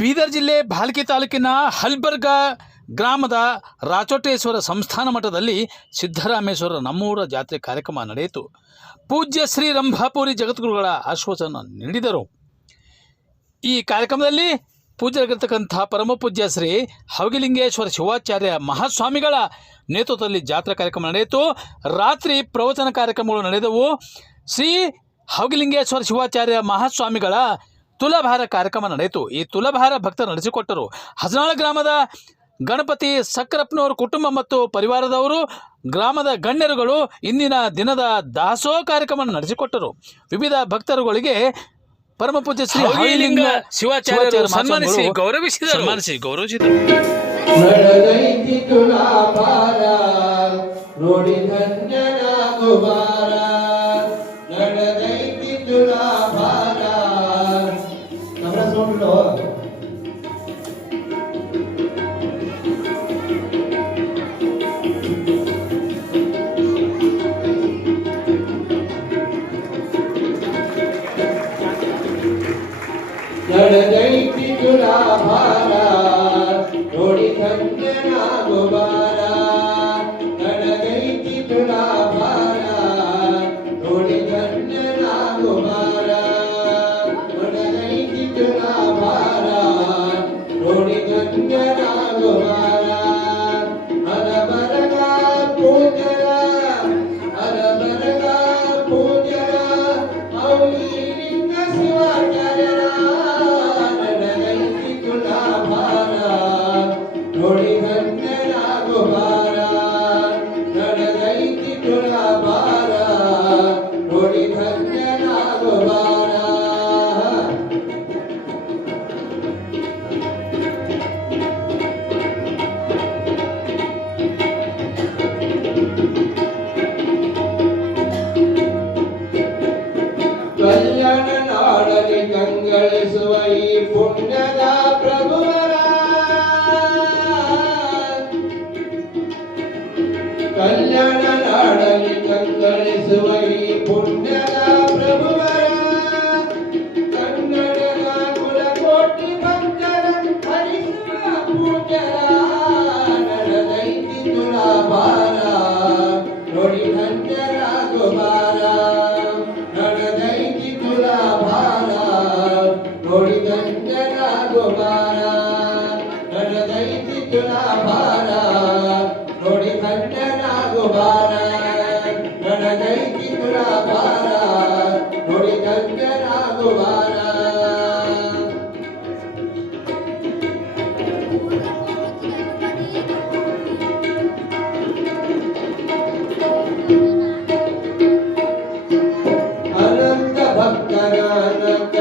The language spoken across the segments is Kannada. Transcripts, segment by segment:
ಬೀದರ್ ಜಿಲ್ಲೆ ಭಾಲ್ಕಿ ತಾಲೂಕಿನ ಹಲ್ಬರ್ಗ ಗ್ರಾಮದ ರಾಚೋಟೇಶ್ವರ ಸಂಸ್ಥಾನ ಮಠದಲ್ಲಿ ಸಿದ್ದರಾಮೇಶ್ವರ ನಮ್ಮೂರ ಜಾತ್ರೆ ಕಾರ್ಯಕ್ರಮ ನಡೆಯಿತು. ಪೂಜ್ಯ ಶ್ರೀ ರಂಭಾಪುರಿ ಜಗದ್ಗುರುಗಳ ಆಶ್ವಾಸನ ನೀಡಿದರು. ಈ ಕಾರ್ಯಕ್ರಮದಲ್ಲಿ ಪೂಜ್ಯರಾಗಿರ್ತಕ್ಕಂಥ ಪರಮ ಪೂಜ್ಯ ಶ್ರೀ ಹವಗಿಲಿಂಗೇಶ್ವರ ಶಿವಾಚಾರ್ಯ ಮಹಾಸ್ವಾಮಿಗಳ ನೇತೃತ್ವದಲ್ಲಿ ಜಾತ್ರಾ ಕಾರ್ಯಕ್ರಮ ನಡೆಯಿತು. ರಾತ್ರಿ ಪ್ರವಚನ ಕಾರ್ಯಕ್ರಮಗಳು ನಡೆದವು. ಶ್ರೀ ಹವಗಿಲಿಂಗೇಶ್ವರ ಶಿವಾಚಾರ್ಯ ಮಹಾಸ್ವಾಮಿಗಳ ತುಲಭಾರ ಕಾರ್ಯಕ್ರಮ ನಡೆಯಿತು. ಈ ತುಲಭಾರ ಭಕ್ತರು ನಡೆಸಿಕೊಟ್ಟರು. ಹಸನಾಳ ಗ್ರಾಮದ ಗಣಪತಿ ಸಕ್ಕರಪ್ಪನವರ ಕುಟುಂಬ ಮತ್ತು ಪರಿವಾರದವರು, ಗ್ರಾಮದ ಗಣ್ಯರುಗಳು ಇಂದಿನ ದಿನದ ದಾಸೋ ಕಾರ್ಯಕ್ರಮ ನಡೆಸಿಕೊಟ್ಟರು. ವಿವಿಧ ಭಕ್ತರುಗಳಿಗೆ ಪರಮ ಪೂಜ್ಯ ಶ್ರೀ ಹವಿಲಿಂಗ ಶಿವಾಚಾರ್ಯರು ಸನ್ಮಾನಿಸಿ ಗೌರವಿಸಿದರು. ಸನ್ಮಾನಿಸಿ ಗೌರವಿಸಿದರು. ನೋಡಿ ಧನ್ಯನಾಗು Glory to God. ಅನಂತ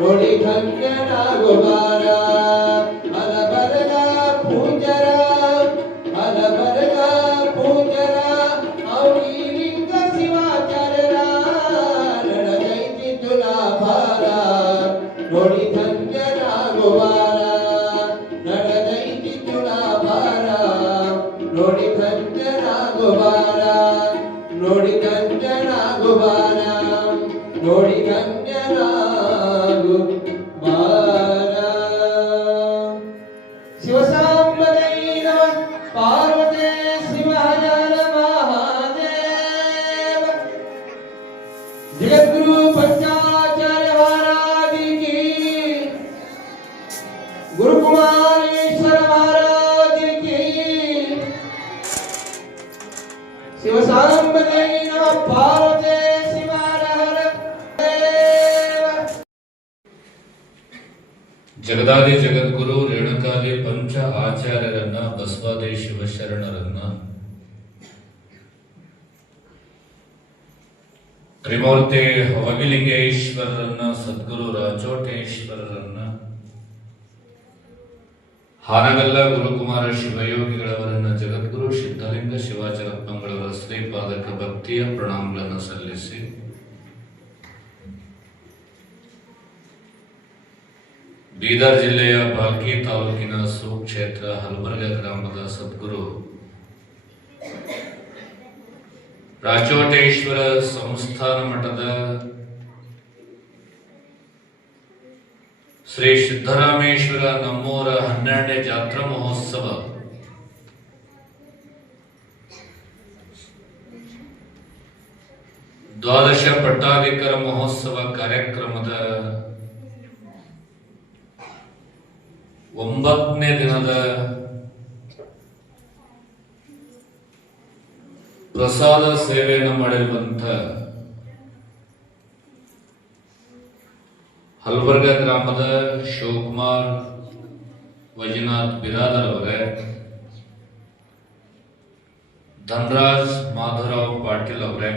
గుడి కంటే నాకు ಜಗದಾದಿ ಜಗದ್ಗುರು ರೇಣುಕಾದಿ ಪಂಚ ಆಚಾರ್ಯರನ್ನ ಬಸವಾದಿ ಶಿವಶರಣರನ್ನ ತ್ರಿಮೂರ್ತಿ ಹೊಗಲಿಂಗೇಶ್ವರರನ್ನ ಸದ್ಗುರು ರಾಜೋಟೇಶ್ವರರನ್ನ, ಹಾನಗಲ್ಲ ಗುರುಕುಮಾರ ಶಿವಯೋಗಿಗಳವರನ್ನ, ಜಗದ್ಗುರು ಸಿದ್ಧಲಿಂಗ ಶಿವಾಚರಪ್ಪಂಗಳವರ ಶ್ರೀಪಾದಕ ಭಕ್ತಿಯ ಪ್ರಣಾಮಗಳನ್ನು ಸಲ್ಲಿಸಿ ಬೀದರ್ ಜಿಲ್ಲೆಯ ಬಾಲ್ಕಿ ತಾಲೂಕಿನ ಸುಕ್ಷೇತ್ರ ಹಲಬರ್ಗ ಗ್ರಾಮದ ಸದ್ಗುರು ರಾಚೋಟೇಶ್ವರ ಸಂಸ್ಥಾನ ಮಠದ ಶ್ರೀ ಸಿದ್ದರಾಮೇಶ್ವರ ನಮ್ಮೂರ ಹನ್ನೆರಡನೇ ಜಾತ್ರಾ ಮಹೋತ್ಸವ. ದ್ವಾದಶ ಪಟ್ಟಾಧಿಕರ ಮಹೋತ್ಸವ ಕಾರ್ಯಕ್ರಮದ ಒಂಬತ್ತನೇ ದಿನದ ಪ್ರಸಾದ ಸೇವೆಯನ್ನು ಮಾಡಿರುವಂತ ಹಲ್ಬರ್ಗ ಗ್ರಾಮದ ಶಿವಕುಮಾರ್ ವೈಜನಾಥ್ ಬಿರಾದರ್ ಅವರೇ, ಧನ್ರಾಜ್ ಮಾಧವರಾವ್ ಪಾಟೀಲ್ ಅವರೇ,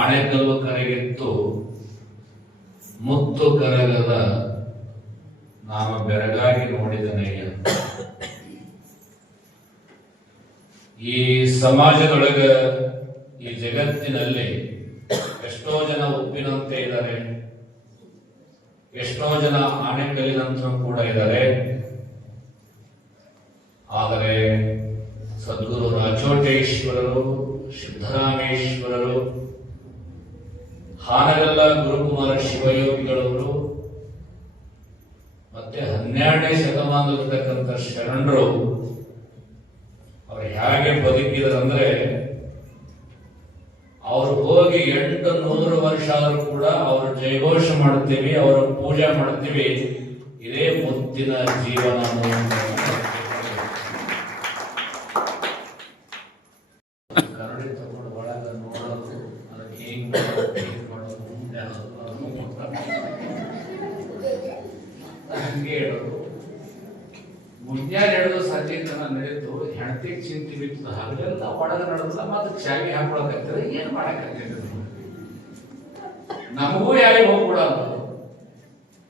ಆಣೆಕಲ್ಲು ಕರೆಗೆತ್ತು ಮುತ್ತು ಕರಗದ ನಾನು ಬೆರಗಾಗಿ ನೋಡಿದನಯ್ಯ ಈ ಸಮಾಜದೊಳಗ, ಈ ಜಗತ್ತಿನಲ್ಲಿ ಎಷ್ಟೋ ಜನ ಉಪ್ಪಿನಂತೆ ಇದ್ದಾರೆ. ಎಷ್ಟೋ ಜನ ಆನೆಕಲ್ಲಿನಂತ ಕೂಡ ಇದ್ದಾರೆ. ಆದರೆ ಸದ್ಗುರು ರಾಚೋಟೇಶ್ವರರು ಸಿದ್ದರಾಮೇಶ್ವರರು ಹಾನಗಲ್ಲ ಗುರುಕುಮಾರ ಶಿವಯೋಗಿಗಳವರು ಮತ್ತೆ ಹನ್ನೆರಡನೇ ಶತಮಾನದಲ್ಲಿರ್ತಕ್ಕಂಥ ಶರಣರು, ಅವರು ಹೇಗೆ ಬದುಕಿದ್ರಂದ್ರೆ ಅವರು ಹೋಗಿ ಎಂಟು ನೂರು ವರ್ಷ ಆದರೂ ಕೂಡ ಅವರು ಜಯಘೋಷ ಮಾಡ್ತೀವಿ ಅವರ ಪೂಜೆ ಮಾಡ್ತೀವಿ ಇದೇ ಮುತ್ತಿನ ಜೀವನ ಅನ್ನುವಂಥದ್ದನ್ನ ಕರಡಿ ತಗೊಂಡು ಒಳಗ ನೋಡೋದು ಅದಕ್ಕೆ ಹಿಂಗ್ ಮಾಡೋದು, ಹಿಂಗ್ ಮಾಡೋದು, ಮುಂದೆ ಹಾಕೋದು, ಅದನ್ನು ಗೊತ್ತಾಗ್ತದೆ. ಹಂಗೆ ಹೇಳೋದು ಮುಂಜಾನೆ ಹಿಡಿದು ಸಂಜೆ ತನ ನಡೀತು ಚಿಂತಿ ಬಿತ್ತದ ಹಗಲೆಲ್ಲ ಒಡದ ನಡೆದ ಮತ್ತೆ ಚಾವಿ ಹಾಕೊಳಕತ್ತಿದ್ರೆ ಏನ್ ಮಾಡಕತ್ತಿದ್ರು ನಮಗೂ ಯಾರಿಗೆ ಹೋಗ್ಬಿಡಲ್ಲ?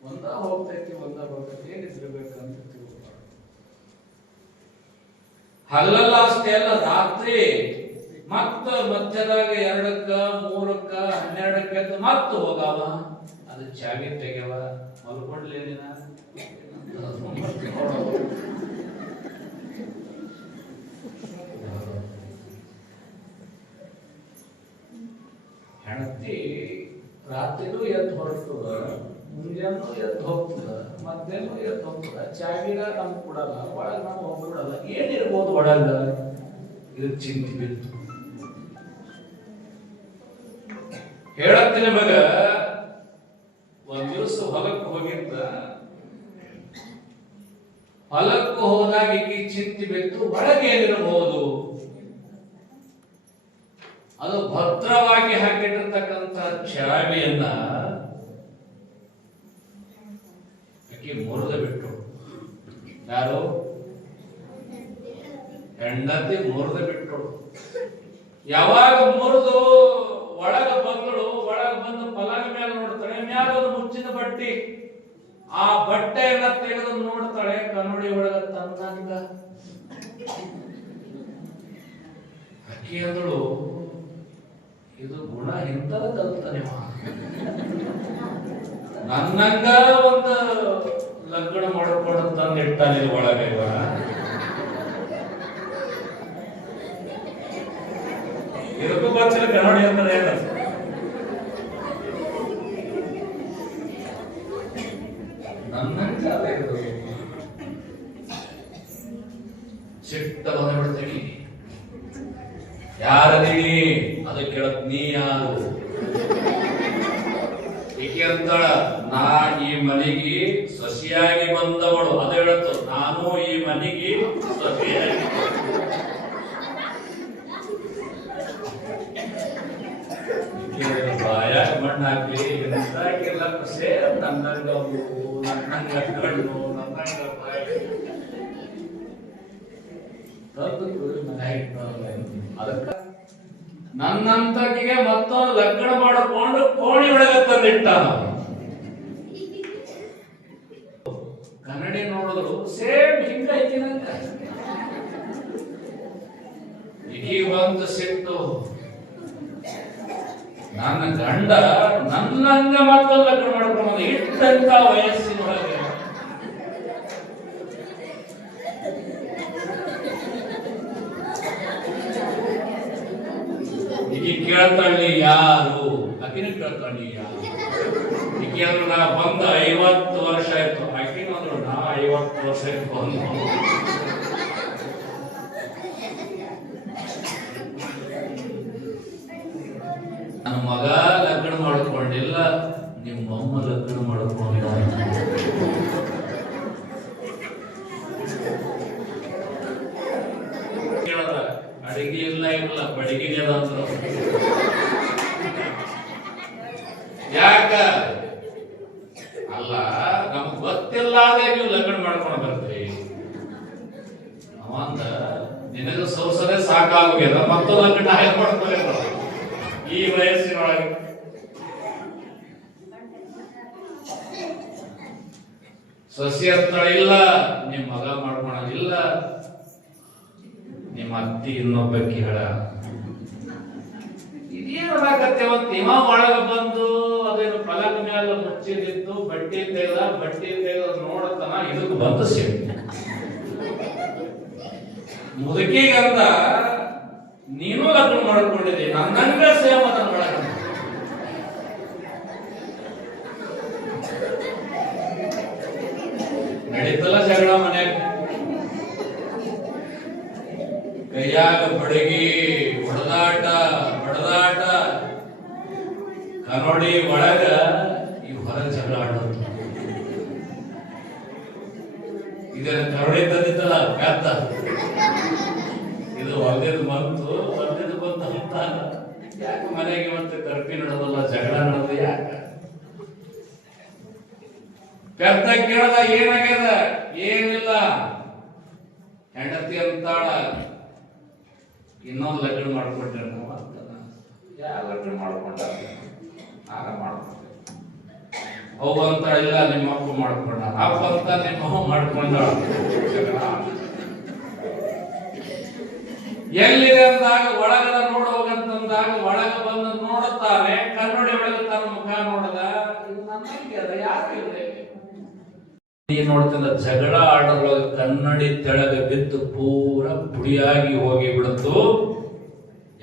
ಒಂದ ಹೋಗ್ತೈತಿ, ಒಂದ ಬರ್ತೈತಿ ಏನಿದ್ರಬೇಕಂತ. ಹಗಲೆಲ್ಲ ಅಷ್ಟೇ ಅಲ್ಲ, ರಾತ್ರಿ ಮತ್ತ ಮಧ್ಯದಾಗ ಎರಡಕ್ಕ, ಮೂರಕ್ಕ, ಹನ್ನೆರಡಕ್ಕ ಮತ್ತ ಹೋಗಾವ. ಅದು ಚಾವಿ ತೆಗೆವ ಮಲ್ಕೊಂಡ್ಲಿ ಹೆಂಡತಿ ರಾತ್ರಿನೂ ಎದ್ದು ಹೊರಡ್ತದ ಮುಂಜಾನೂ ಎದ್ದು ಹೋಗ್ತದ ಮಧ್ಯಾಹ್ನ ಎದ್ದು ಹೋಗ್ತದ ಗಿಡ ನಮ್ಗೆ ಕೊಡಲ್ಲ, ಒಳಗೆ ನಾವು ಹೋಗ್ಬಿಡಲ್ಲ ಏನಿರ್ಬೋದು ಒಳಗ? ಇದು ಚಿಂತೆ ಬಿತ್ತು ಹೇಳತ್ತಿನ ಮಗ, ಒಂದ್ ದಿವಸ ಹೊಲಕ್ಕೆ ಹೋಗಿದ್ದ. ಹೊಲಕ್ಕೆ ಹೋದಾಗ ಈ ಚಿಂತೆ ಬಿತ್ತು ಒಳಗೆ ಏನಿರಬಹುದು ಅದು ಭದ್ರವಾಗಿ ಹಾಕಿಟ್ಟಿರ್ತಕ್ಕಂಥ ಚಾವಿಯನ್ನ ಆಕೆ ಮುರಿದು ಬಿಟ್ಟು ಯಾರು? ಹೆಂಡತಿ ಮುರಿದು ಬಿಟ್ಟು ಯಾವಾಗ ಮುರಿದು ಒಳಗ ಬಂದಳು, ಒಳಗ ಬಂದು ಪಲಂಗ ಮೇಲೆ ನೋಡ್ತಾಳೆ ಮ್ಯಾಲ ಒಂದು ಮುಚ್ಚಿದ ಬಟ್ಟಿ. ಆ ಬಟ್ಟೆಯನ್ನ ತೆಗೆದು ನೋಡ್ತಾಳೆ, ಕನ್ನಡಿ ಒಳಗ ತನ್ನಂಗ ಅಕ್ಕಿ ಅಂದಳು ಇದು ಗುಣ ಇಂಥದ ಕಲ್ತಾನೆ ನನ್ನಂಗ ಒಂದು ಲಗ್ನ ಮಾಡ್ಕೊಂಡು ತಂದು ಇಟ್ಟಾನೆ ಒಳಗೆ ಇದಕ್ಕೂ ಗೊತ್ತಿಲ್ಲ ಕನ್ನಡಿ ಅಂದ್ರೆ ಏನು ನನ್ನಂಗ ಅದೇ ಇದು. ಯಾರದೀನಿ ಅದು ಕೇಳತ್ ನೀ ಯಾರು? ಈಕೆ ಅಂತಾಳ? ನಾ ಈ ಮನೆಗೆ ಸಸಿಯಾಗಿ ಬಂದವಳು. ಅದು ಹೇಳತ್ತು, ನಾನು ಈ ಮನೆಗೆ ಸಸಿಯಾಗಿ ಬಾಯಾಗ ಮಣ್ಣಾಗ್ಲಿ ನನ್ನ ಕಣ್ಣು ನನ್ನಂಗ ಬಾಯಿ ತಂದು ಕುಡಿ ಮನ್ಯಾಗ ಇಟ್ಕೊಳ್ಳೋದು. ಅದಕ್ಕ ನನ್ನಂತಕಿಗೆ ಮತ್ತೊಂದು ಲಗ್ನ ಮಾಡಿಕೊಂಡು ಕೋಣಿ ಒಳಗೆ ತಂದಿಟ್ಟ ಕನ್ನಡಿ ನೋಡಿದ್ರು ಸೇಮ್ ಹಿಂಗ ಐತಿ ನಂಗ. ಈಗ ಬಂದು ಸಿಕ್ತು ನನ್ನ ಗಂಡ ನನ್ನಂಗ ಮತ್ತೊಂದು ಲಗ್ನ ಮಾಡ್ಕೊಂಡು ಇಟ್ಟಂತ ವಯಸ್ಸಿನೊಳಗೆ ಕೇಳ್ತಾಳಿ ಯಾರು? ಆಕಿನ ಕೇಳ್ತಾಳೆ ಯಾರು? ಈಕೆ ಅಂದ್ರೆ ನಾ ಬಂದ ಐವತ್ತು ವರ್ಷ ಆಯ್ತು. ಆಕಿನ ಅಂದ್ರು ನಾ ಐವತ್ತು ವರ್ಷ ಬಂದು. ನನ್ನ ಮಗ ಲಗ್ನ ಮಾಡ್ಕೊಂಡಿಲ್ಲ, ನಿಮ್ಮ ಅಮ್ಮ ಲಗ್ನ ಮಾಡ್ಕೊಂಡಿಲ್ಲ ಕೇಳದ ಅಡಿಗೆ ಇಲ್ಲ ಇಲ್ಲ ಬಡಿಗೆ ಅಂದ್ರು ಯಾಕ ಅಲ್ಲ ನಮ್ಗ್ ಗೊತ್ತಿಲ್ಲದೆ ನೀವು ಲಗ್ನ ಮಾಡ್ಕೊಂಡು ಬರ್ತೀರಿ. ಅವಂದ ನಿನಗ ಸೌಸರೆ ಸಾಕಾಗೋಗ್ಯದ, ಮತ್ತೆ ಲಗ್ನ ಹೆಂಗ್ ಮಾಡ್ಕೊಳ್ಳಿ ಈ ವಯಸ್ಸಿನೊಳಗೆ. ಸಸ್ಯ ಹತ್ರ ಇಲ್ಲ, ನಿಮ್ ಮಗ ಮಾಡ್ಕೊಳೋದಿಲ್ಲ. ನಿಮ್ಮ ಅತ್ತಿ ಇನ್ನೊಬ್ಬಕ್ಕೆ ಹೇಳ ಇದೇನು ಒಂದು ಹಿಮ ಒಳಗೆ ಬಂದು ಅದೇನು ಫಲಕ ಮೇಲೆ ಮುಚ್ಚಿದಿತ್ತು ಬಟ್ಟೆ ತೆಗೆದ ಬಟ್ಟೆ ತೆಗೆದ ನೋಡತನ ಇದಕ್ಕೆ ಬಂದು ಸೇರಿ. ಮುದುಕಿಗಂತ ನೀನು ಲಗ್ನ ಮಾಡ್ಕೊಂಡಿದ್ದಿ, ನನ್ನಂಗ ಸೇಮ್ ಅದನ್ನ ಒಳಗ ಹೊಲ್ದಿದ್ ಬಂತು ಒಳ್ಳೇದು ಬಂತು ಅಂತ ಯಾಕೆ ಮನೆಗೆ ಮತ್ತೆ ಕರ್ಪಿ ನಡೆದಲ್ಲ, ಜಗಳ ನಡೆದು ಯಾಕೆ? ಬೆತ್ತ ಕೇಳದ, ಏನಾಗ್ಯದ? ಏನಿಲ್ಲ. ಹೆಂಡತಿ ಅಂತಾಳ. ಇನ್ನೊಂದು ಲಗ್ನ ಮಾಡ್ಕೊಂಡೆ ನಾವು ಅಂತಾನ ಯಾವ ಲಗ್ನ ಮಾಡ್ಕೊಂಡ ಆಗ ಮಾಡ್ಕೊಂಡೆ. ಅವ್ ಅಂತ ಇಲ್ಲ, ನಿಮ್ಮ ಅಪ್ಪ ಮಾಡ್ಕೊಂಡ ಅಪ್ಪ ಅಂತ ನಿಮ್ಮ ಅಮ್ಮ ಮಾಡ್ಕೊಂಡ ಎಲ್ಲಿದೆ ಅಂದಾಗ ಒಳಗದ ಅಂದಾಗ ಒಳಗ ಬಂದು ನೋಡುತ್ತಾನೆ, ಕನ್ನಡಿ ಒಳಗೆ ತನ್ನ ಮುಖ ನೋಡದ ಯಾಕೆ ನೀನ್ ಜಗಳ ಆಡೋದ್ರೊಳಗೆ ಕನ್ನಡಿ ತೆಳಗ ಬಿದ್ದು ಪೂರ ಪುಡಿಯಾಗಿ ಹೋಗಿ ಬಿಡುತ್ತು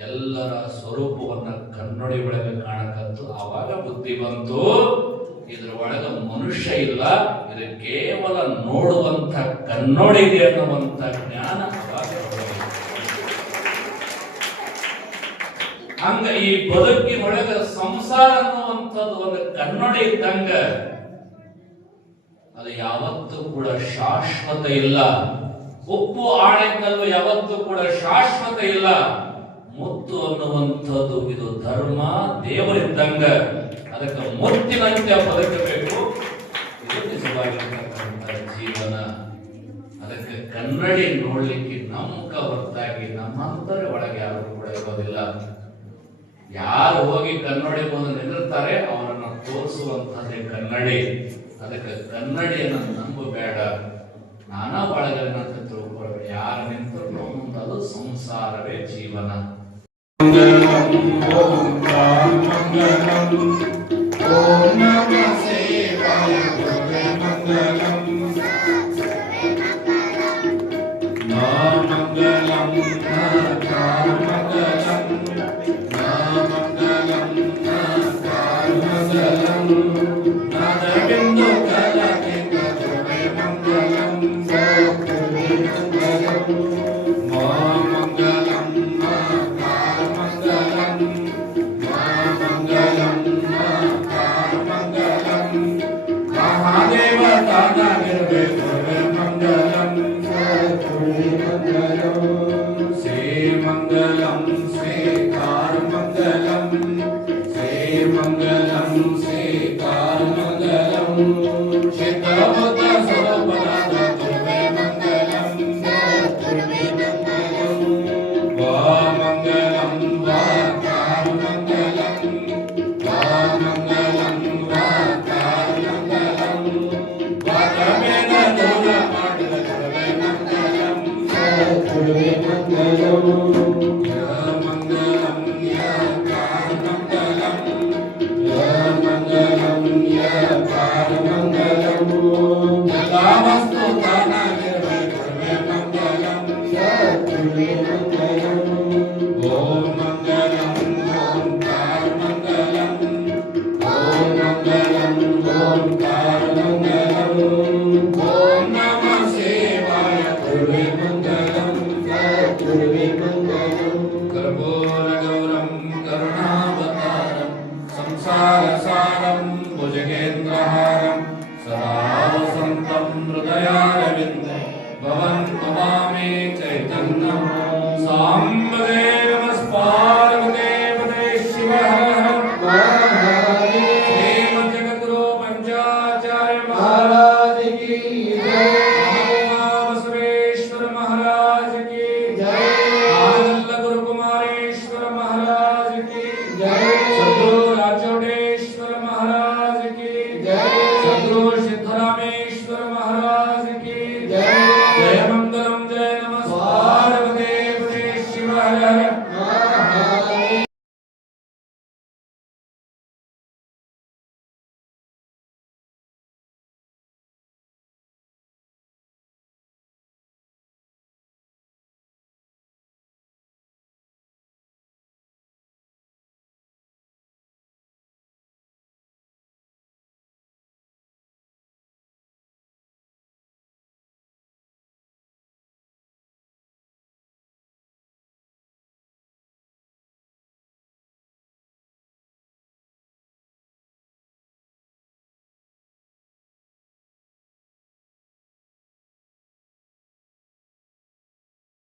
ಎಲ್ಲರ ಸ್ವರೂಪವನ್ನ ಕನ್ನಡಿ ಒಳಗೆ ಕಾಣಕಂತು ಆವಾಗ ಬುದ್ಧಿ ಬಂತು, ಇದ್ರ ಒಳಗ ಮನುಷ್ಯ ಇಲ್ಲ, ಇದು ಕೇವಲ ನೋಡುವಂತ ಕನ್ನಡಿಗೆ ಅನ್ನುವಂತ ಜ್ಞಾನ. ಹಂಗ ಈ ಬದುಕಿ ಒಳಗ ಸಂಸಾರ ಅನ್ನುವಂಥದ್ದು ಒಂದು ಕನ್ನಡ ಇದ್ದಂಗ ಅದು ಯಾವತ್ತೂ ಕೂಡ ಶಾಶ್ವತ ಇಲ್ಲ. ಉಪ್ಪು ಆಣೆಕಲ್ಲು ಯಾವತ್ತೂ ಕೂಡ ಶಾಶ್ವತ ಇಲ್ಲ. ಮುತ್ತು ಅನ್ನುವಂಥದ್ದು ಇದು ಧರ್ಮ ದೇವರಿದ್ದಂಗ ಅದಕ್ಕೆ ಮುತ್ತಿನಂತೆ ಬದುಕಬೇಕು. ಇದು ನಿಜವಾಗಿರ್ತಕ್ಕಂಥ ಜೀವನ. ಅದಕ್ಕೆ ಕನ್ನಡಿ ನೋಡ್ಲಿಕ್ಕೆ ನಮ್ಮಕ ಹೊರತಾಗಿ ನಮ್ಮಂತರ ಒಳಗೆ ಯಾರು ಕೂಡ ಇರೋದಿಲ್ಲ. ಯಾರು ಹೋಗಿ ಕನ್ನಡಿ ಬಂದು ನಿಲ್ಲುತ್ತಾರೆ ಅವರನ್ನು ತೋರಿಸುವಂತಹದ್ದೇ ಕನ್ನಡಿ. ಅದಕ್ಕೆ ಕನ್ನಡಿಯನ್ನು ನಂಬಬೇಡ. ನಾನಾ ಒಳಗನ್ನಂತ ತಿಳ್ಕೊಳ್ಬೇಡ ಯಾರು ನಿಂತರೂ ಅದು ಸಂಸಾರವೇ ಜೀವನ. ಮಂಗಲಂ Om Om Om